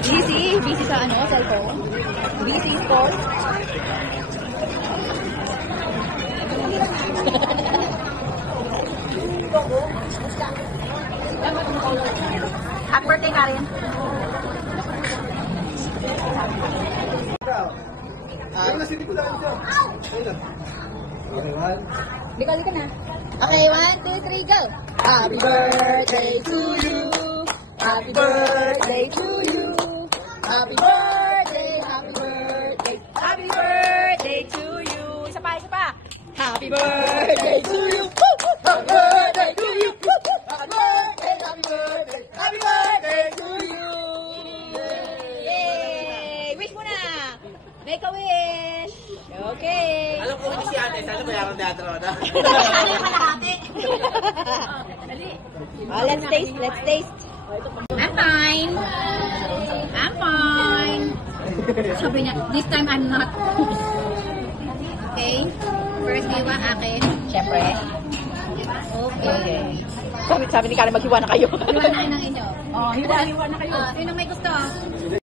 Busy sa ano, cellphone. Busy sport. Happy birthday, Karin. Dika na. Okay, 1, 2, 3, go! Happy birthday to you. Happy birthday to you. Happy birthday, happy birthday. Happy birthday to you. Isa pa. Happy birthday to you. Happy birthday to you. Happy birthday, happy birthday. Happy birthday to you. Yay! Wish mo na. Make a wish. Okay. Alam ko si ate, sana bayaran teatro na. Ano yung kalahati? Oh, let's taste. I'm fine. Sabi niya, this time I'm not. Okay. First hiwa akin. Siyempre. Okay. Sabi ni Karen, maghiwa na kayo. Hiwa na kayo ng inyo. Oh, hiwa na kayo. Sino may gusto?